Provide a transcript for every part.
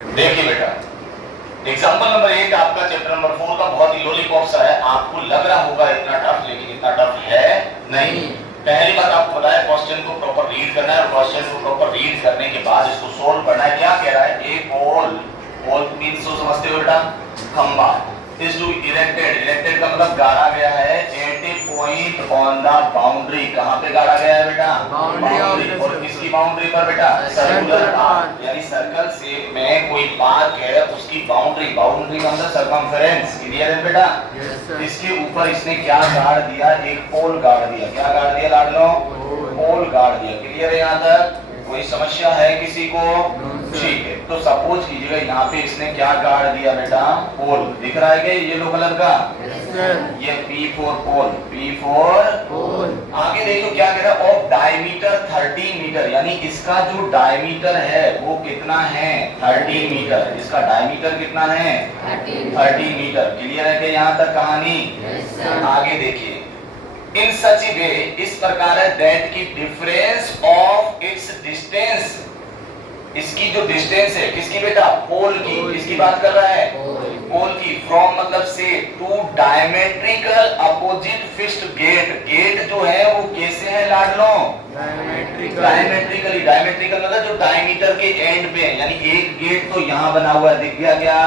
देखिए बेटा, example number 8 आपका चैप्टर नंबर 4 का बहुत ही लॉलीपॉप सा है। आपको लग रहा होगा इतना टफ, लेकिन इतना टफ है नहीं। पहली बात आपको बताया, क्वेश्चन को प्रॉपर रीड करना है और क्वेश्चन को प्रॉपर रीड करने के बाद इसको सोल्व करना है। क्या कह रहा है? ए पोल मींस तो समझते हो बेटा, खंबा इज टू इरेक्टेड का मतलब गाड़ा गया है at a point on the boundary. कहां पे गाड़ा गया है बेटा? बाउंड्री। और किसकी बाउंड्री पर बेटा? सर्कुलर पार्क, यानी सर्कल शेप में कोई पार्क है उसकी बाउंड्री का मतलब सर्कमफेरेंस। क्लियर है बेटा? इसके ऊपर इसने क्या गाड़ दिया? एक पोल गाड़ दिया। क्या गाड़ दिया लाडलो? पोल गाड़ दिया। क्लियर है? यहाँ तक कोई समस्या है किसी को? ठीक है, तो सपोज कीजिएगा यहाँ पे इसने क्या गाड़ दिया बेटा? पोल। दिख रहा है क्या येलो कलर का? ये P4 पोल। आगे देखो क्या कह रहा है? ऑफ डायमीटर 30 मीटर, यानी इसका जो डायमीटर है वो कितना है? 30 मीटर। इसका डायमीटर कितना है? 30 मीटर। क्लियर है क्या यहाँ तक कहानी? आगे देखिए, इन सच वे, इस प्रकार है दैट की डिफरेंस ऑफ इट्स डिस्टेंस, इसकी जो डिस्टेंस है किसकी बेटा? पोल की। किसकी बात कर रहा है? पोल की। फ्रॉम मतलब से, to diametrical opposite fixed gate. Gate जो है वो कैसे है लाडलो? डायमेट्रिकल मतलब जो डायमीटर के एंड पे है, यानी एक गेट तो यहाँ बना हुआ है, दिख गया क्या?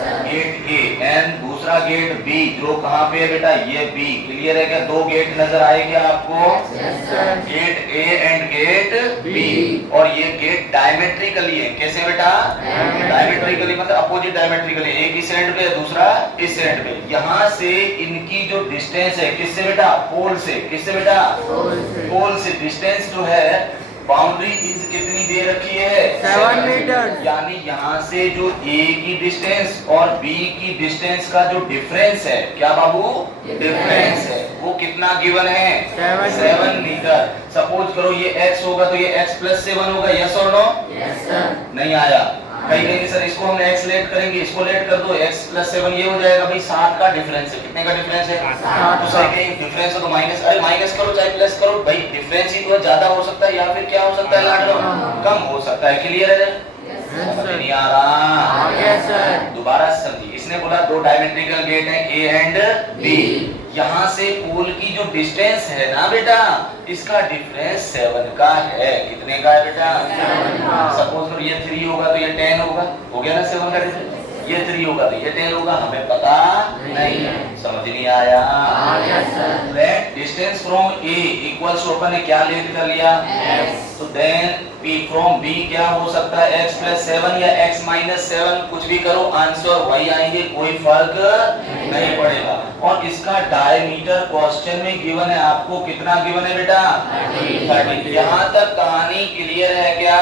गेट ए एंड दूसरा गेट बी, जो कहाँ पे है बेटा? ये बी। क्लियर है क्या? दो गेट नजर आए क्या आपको? Gate A and gate B. और ये गेट डायमेट्रिकली है। कैसे बेटा? डायमेट्रिकली मतलब अपोजिट डायमेट्रिकली, एक इस एंड पे दूसरा इस एंड पे। यहाँ से इनकी जो डिस्टेंस है किससे बेटा? पोल से। किससे बेटा? पोल से। डिस्टेंस जो है बाउंड्री इज कितनी दे रखी है? 7 मीटर। यानी यहाँ से जो ए की डिस्टेंस और बी की डिस्टेंस का जो डिफरेंस है, क्या बाबू? डिफरेंस है, वो कितना गिवन है? 7 मीटर। सपोज करो ये x होगा तो ये x प्लस 7 होगा। यस और नो? नहीं आया? कहीं नहीं सर, इसको हम x लेट करेंगे, इसको लेट कर दो, x प्लस 7 ये हो जाएगा भाई। 7 का डिफरेंस है। कितने का डिफरेंस है? 7। तो सही कहीं डिफरेंस हो तो माइनस, अरे माइनस करो चाहे प्लस करो भाई, डिफरेंस ही तो ज्यादा हो सकता है या फिर क्या हो सकता है लाडलो? कम हो सकता है। क्लियर है? नहीं आ रहा? दोबारा समझिए, इसने बोला दो डायमेट्रिकल गेट हैं ए एंड बी। यहाँ से पोल की जो डिस्टेंस है ना बेटा, इसका डिफरेंस 7 का है। कितने का है बेटा? 7। सपोज करो ये 3 होगा तो ये 10 होगा। हो गया ना 7 का डिफरेंस? ये 3 होगा तो ये 10 होगा। हमें पता नहीं है। समझ नहीं आया? Let distance from a equals to, अपन ने क्या लेट कर लिया? x। तो देन p फ्रॉम b क्या हो सकता है? x प्लस 7 या x माइनस 7, कुछ भी करो आंसर वही आएंगे, कोई फर्क नहीं पड़ेगा। और इसका डायमीटर क्वेश्चन में गिवन है, आपको कितना गिवन है बेटा? 30। यहाँ तक कहानी क्लियर है क्या?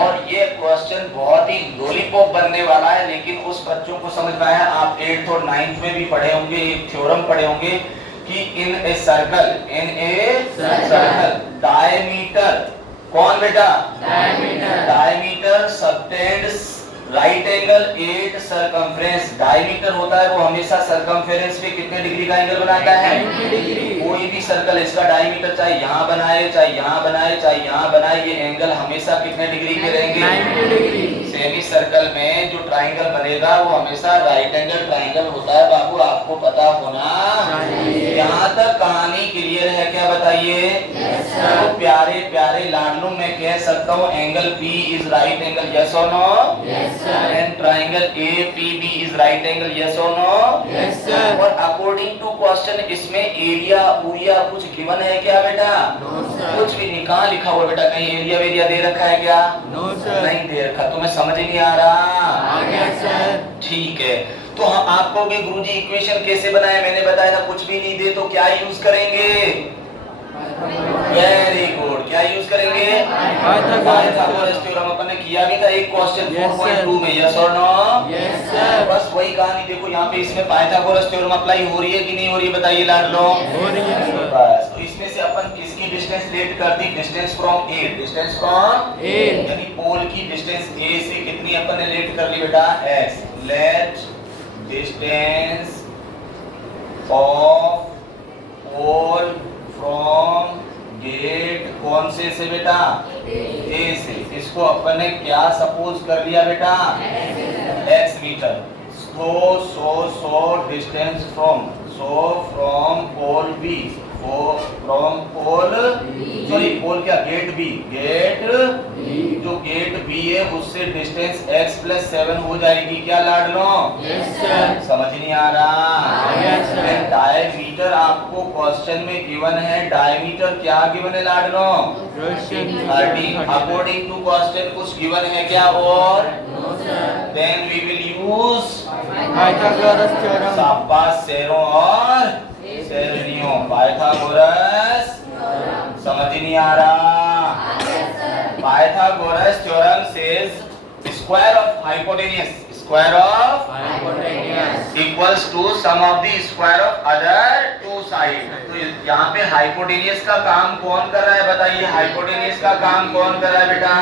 और ये क्वेश्चन बहुत ही लॉलीपॉप बनने वाला है, लेकिन उस बच्चों को समझ में आया। आप 8th और 9th में भी पढ़े होंगे, एक थ्योरम पढ़े होंगे कि इन ए सर्कल डायमीटर, कौन बेटा? Diameter subtends right angle at circumference. Diameter होता है वो हमेशा सरकमफेरेंस पे कितने डिग्री का एंगल बनाता है? 90 डिग्री। कोई भी सर्कल इसका डायमीटर चाहे यहाँ बनाए चाहे यहाँ बनाए चाहे यहाँ बनाए, ये एंगल हमेशा कितने डिग्री के रहेंगे? 90 डिग्री। सेमी सर्कल में जो ट्राइंगल बनेगा वो हमेशा राइट एंगल ट्राइंगल होता है बाबू, आपको पता होना। यहाँ तक कहानी क्लियर है क्या? बताइए। तो प्यारे प्यारे लाडलू मैं कह सकता हूँ angle P is right angle, yes और no? And triangle APB is right angle, yes और नो? और अकॉर्डिंग टू क्वेश्चन इसमें एरिया उरिया कुछ गिवन है क्या बेटा? कुछ भी नहीं। कहाँ लिखा हुआ बेटा? कहीं एरिया वेरिया दे रखा है क्या? नहीं दे रखा। तुम्हें समझ नहीं आ रहा? ठीक है, तो हम आपको भी गुरुजी इक्वेशन कैसे बनाए मैंने बताया था। कुछ भी नहीं दे तो क्या यूज करेंगे? वेरी गुड, क्या यूज करेंगे? Pythagoras theorem. अपन ने किया भी था एक क्वेश्चन 4.2 में, यस और नो? Yes sir. बस वही कहानी देखो यहाँ पे, इसमें पाइथागोरस थ्योरम अप्लाई हो रही है कि नहीं हो रही है? बताइए लाडलो। हो रही है सर। बस तो इसमें से अपन किसकी डिस्टेंस लेट कर दी? Distance from a. Distance from a यानी पोल की डिस्टेंस ए से कितनी अपन ने लेट कर ली बेटा? x। Let distance of pole from gate कौन से बेटा? ए से। इसको अपन ने क्या सपोज कर लिया बेटा? x metre. So distance from pole B, from pole sorry pole क्या, गेट बी, जो गेट बी है उससे डिस्टेंस x प्लस 7 हो जाएगी क्या लाडलो? समझ नहीं आ रहा? डायमीटर आपको क्वेश्चन में गिवन है, डायमीटर क्या गिवन है लाडलो? 13। अकॉर्डिंग टू क्वेश्चन कुछ गिवन है क्या? और then we will use Pythagoras theorem. शाबाश शेरों और शेरनियों, पाइथागोरस। समझ नहीं आ रहा? Pythagoras theorem says square of hypotenuse equals to sum of the square of other two side. तो यहाँ पे हाइपोटेन्यूस का काम कौन कर रहा है बताइए? हाइपोटेन्यूस का काम कौन कर रहा है बेटा?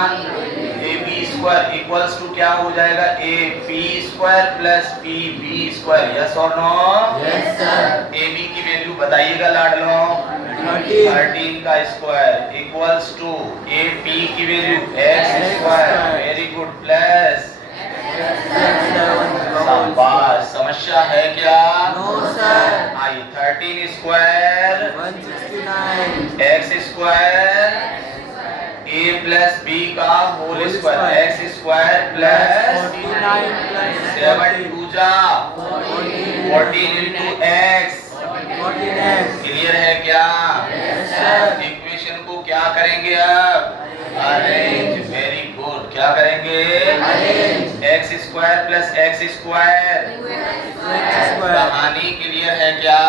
A b square equals to क्या हो जाएगा? A p square plus p b square. Yes और no? Yes sir. A b की वैल्यू बताइएगा लाडलो। 13 का square equals to a p की value x square, very good, plus शाबाश। समस्या है क्या? No sir. आई 13 square 169 x square a plus b का whole square, x square plus 49 plus 7 टू जा 14 इंटू एक्स। 14x। क्लियर है क्या? Yes sir. इक्वेशन को क्या करेंगे अब? अरेंज। Very good. क्या करेंगे? Arrange. X square plus x square. कहानी क्लियर है क्या?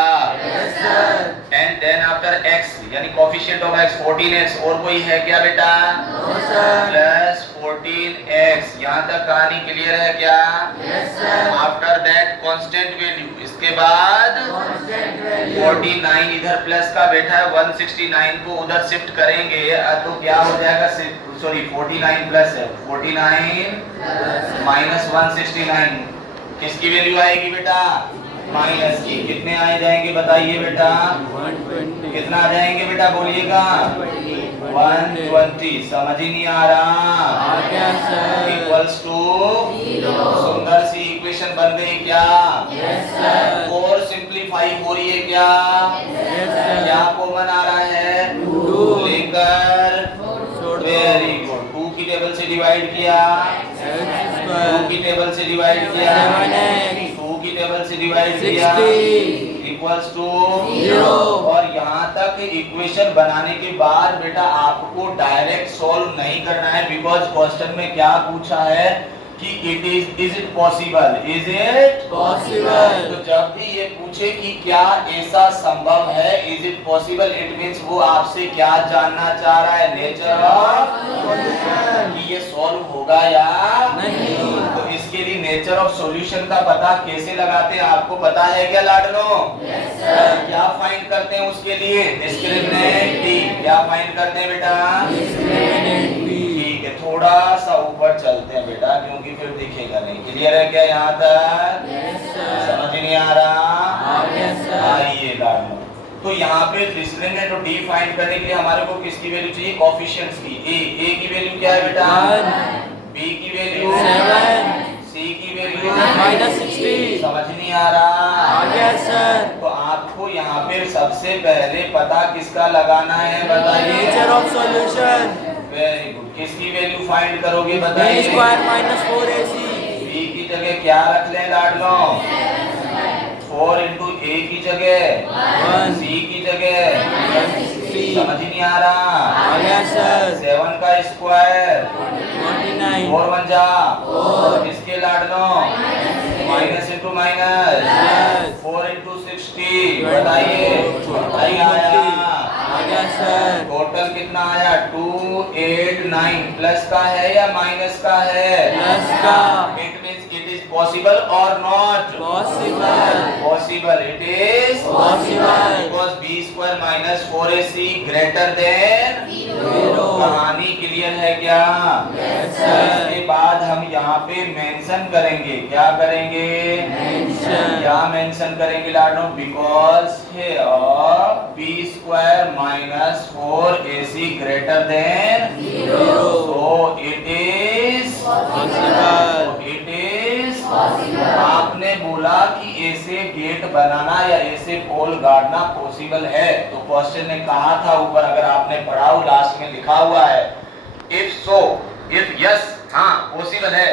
Yes sir. And then after x यानी कोफिशिएंट ऑफ x 14x, और कोई है क्या बेटा? No sir. Plus 14x। यहाँ तक कहानी क्लियर है क्या? Yes sir. After that constant value, इसके बाद कांस्टेंट वैल्यू 49 इधर प्लस का बैठा है, 169 को उधर शिफ्ट करेंगे तो क्या हो जाएगा? सॉरी 49 प्लस है, 49 माइनस 169 किसकी वैल्यू आएगी बेटा? माइनस की। कितने आए जाएंगे बताइए बेटा? 120। कितना आ जाएंगे बेटा बोलिएगा? 120। समझ ही नहीं आ रहा? आ गया सर। इक्वल्स टू सुंदर सी इक्वेशन बन गई क्या? Yes sir. और सिंप्लीफाई हो रही है क्या? Yes sir. क्या कॉमन आ रहा है? 2 लेकर छोड़ दो। Very good. 2 की टेबल से डिवाइड किया, x 2 स्क्वायर की टेबल से डिवाइड किया, 7x 2 की टेबल से डिवाइड किया 60 इक्वल्स टू 0। और यहाँ तक इक्वेशन बनाने के बाद बेटा आपको डायरेक्ट सॉल्व नहीं करना है, बिकॉज क्वेश्चन में क्या पूछा है कि is it possible, is it possible. तो जब भी ये पूछे कि क्या ऐसा संभव है, is it possible, it means वो आपसे क्या जानना चाह रहा है? Nature of solution. कि ये सॉल्व होगा या नहीं। तो इसके लिए नेचर ऑफ सॉल्यूशन का पता कैसे लगाते हैं आपको पता है क्या लाडलो? Yes sir. क्या फाइंड करते हैं उसके लिए? Discriminant D. क्या फाइंड करते हैं बेटा? Discriminant B. ठीक है, थोड़ा सा ऊपर चलते हैं बेटा क्योंकि फिर दिखेगा नहीं। क्लियर है क्या यहाँ तक? Yes sir. समझ नहीं आ रहा? Yes sir. आइए लाडलो, तो यहाँ पे डिस्क्रिमिनेंट और डी फाइंड करने के लिए हमारे को किसकी वैल्यू चाहिए? कोफिशिएंट्स की। ए की वैल्यू क्या है बेटा? 1 बी की वैल्यू 7 सी की वैल्यू -60। समझ नहीं आ रहा? आ गया सर। तो आपको यहाँ पे सबसे पहले पता किसका लगाना है बताइए? Nature of solution. Very good. किसकी वैल्यू फाइंड करोगे b बताइए? Square minus 4ac। बी की जगह क्या रख लें लाडलो? 4 इंटू ए की जगह 1 सी की जगह 160। समझ नहीं आ रहा? आ गया सर। 7 का स्क्वायर 49 4 1 जा 4 इसके लाडलो minus into minus plus 4 into 60 बताइए आई आया। आ गया सर। टोटल कितना आया? 289 प्लस का है या माइनस का है? प्लस का। It means it is possible और not possible. Possible. It is Possible. Because b square minus 4ac greater than 0। कहानी क्लियर है क्या? Yes, sir। इसके बाद हम यहाँ पे मेंशन करेंगे, क्या करेंगे? Mention। क्या मेंशन करेंगे लाडो? Because b square minus 4ac greater than 0। So it is Possible। आपने बोला कि ऐसे गेट बनाना या ऐसे पोल गाड़ना पॉसिबल है, तो क्वेश्चन ने कहा था ऊपर, अगर आपने पढ़ा हो लास्ट में लिखा हुआ है इफ सो, इफ यस, हाँ पॉसिबल है,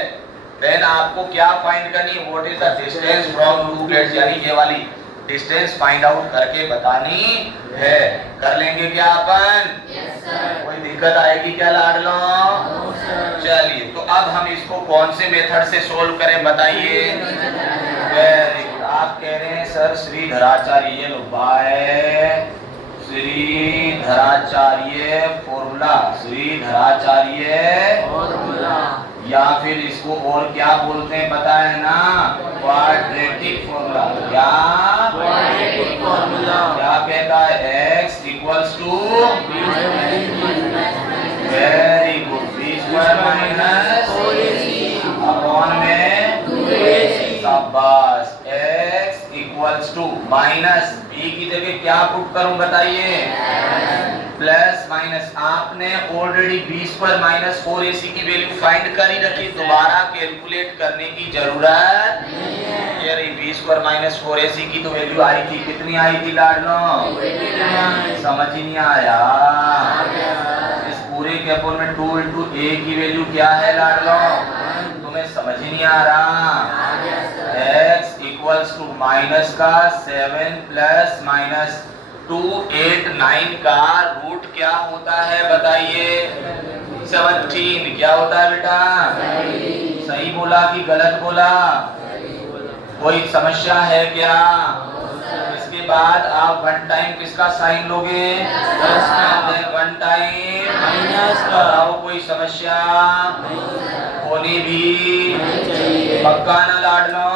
देन आपको क्या फाइंड करनी है? What is the distance from two gates, यानी ये वाली डिस्टेंस फाइंड आउट करके बतानी है। कर लेंगे क्या अपन? Yes sir. कोई दिक्कत आएगी क्या लाडलो? चलिए, तो अब हम इसको कौन से मेथड से सोल्व करें बताइए? Very good. आप कह रहे हैं सर श्रीधराचार्य, ये लो by Shridharacharya formula, Shridharacharya formula, या फिर इसको और क्या बोलते हैं पता है ना? Quadratic formula. क्या? Quadratic formula. क्या कहता है? x equals to, very good, b square minus 4ac upon में 2ac। शाबाश। x equals to minus b की जगह क्या पुट करूं बताइए? Plus minus. आपने already b square minus 4ac की वैल्यू फाइंड कर ही रखी, दोबारा कैलकुलेट करने की जरूरत नहीं है। ये b स्क्वायर माइनस 4ac की तो वैल्यू आई थी, कितनी आई थी लाडलो? समझ ही नहीं आया। इस पूरे के अपोन में 2 इंटू a की वैल्यू क्या है लाडलो? तुम्हें समझ ही नहीं आ रहा? x इक्वल्स टू माइनस का 7 प्लस माइनस 2 8 9 का रूट क्या होता है बताइए? 17। क्या होता है बेटा? सही बोला कि गलत बोला? कोई समस्या है क्या? इसके बाद आप वन टाइम किसका साइन लोगे? वन टाइम माइनस का। बताओ, कोई समस्या होनी भी चाहिए। पक्का ना लाडलो?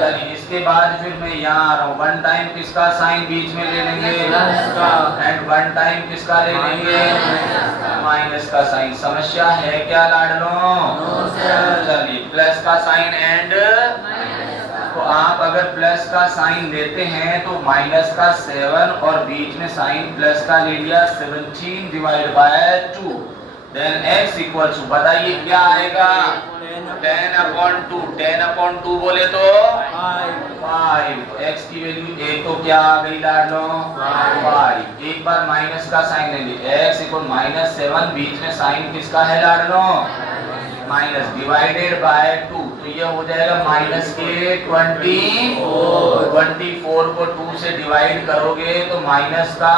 चलिए, इसके बाद फिर मैं यहाँ आ रहा हूँ, वन टाइम किसका साइन बीच में ले लेंगे? प्लस का। एंड वन टाइम किसका ले लेंगे? माइनस का साइन। समस्या है क्या लाडलो? No sir. चलिए, प्लस का साइन एंड, तो आप अगर प्लस का साइन लेते हैं तो माइनस का 7 और बीच में साइन प्लस का ले लिया 17 divide by 2, then x equal to, बताइए क्या आएगा? 10/2। 10/2 बोले तो 5। x की वैल्यू एक तो क्या आ गई लाडलो? 5। एक बार माइनस का साइन ले लीजिए, x इक्वल -7, बीच में साइन किसका है लाडलो? माइनस, डिवाइडेड बाय 2, तो ये हो जाएगा माइनस के 24 को 2 से डिवाइड करोगे तो माइनस का,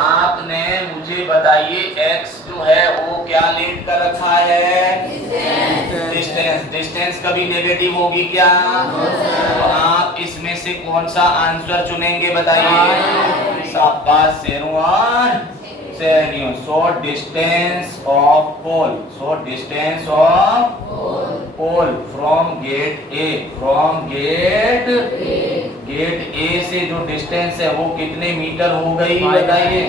आपने मुझे बताइए x जो है वो क्या लेट कर रखा है? डिस्टेंस। डिस्टेंस कभी नेगेटिव होगी क्या? तो आप इसमें से कौन सा आंसर चुनेंगे बताइए? शाबाश शेरवान। So distance of pole, so distance of pole from gate A, from gate A से जो डिस्टेंस है वो कितने मीटर हो गई बताइए?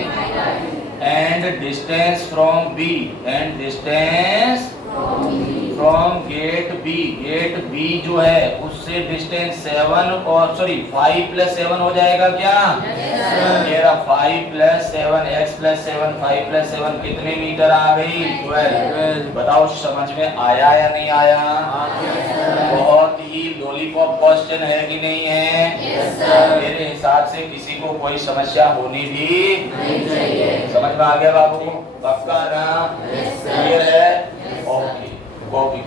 And distance from B, and distance from gate B, gate B जो है उससे डिस्टेंस 7 और 5 प्लस 7 हो जाएगा क्या? मेरा 5 प्लस 7, x प्लस 7, 5 प्लस 7 कितने मीटर आ गई? 12। बताओ समझ में आया या नहीं आया? बहुत ही लॉलीपॉप क्वेश्चन है कि नहीं है? मेरे हिसाब से किसी को कोई समस्या होनी भी नहीं चाहिए। समझ में आ गया बाबू? पक्का ना? क्लियर है? Okay, copy